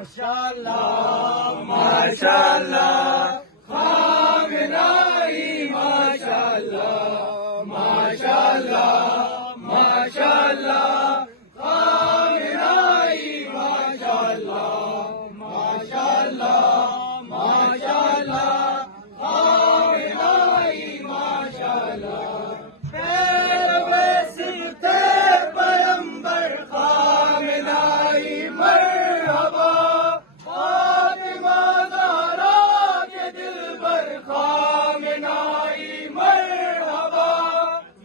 ماشاءاللہ ماشاءاللہ خامنائی ماشاءاللہ ماشاءاللہ ماشاءاللہ خامنائی ماشاءاللہ ماشاءاللہ ماشاءاللہ خامنائی ماشاءاللہ پیروے سلطے پیغمبر خامنائی مرحبا فاطمہ زہرا کے دلبر خامنائی مرحبا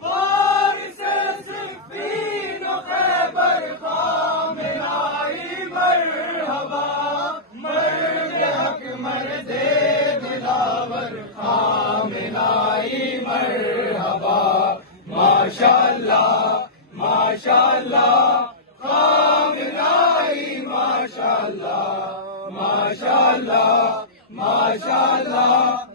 وارث صفین و خیبر خامنائی مرحبا مرد حق مرد دلاور خامنائی مرحبا ماشاءاللہ ماشاءاللہ خامنائی ماشاءاللہ ماشاءاللہ ماشاءاللہ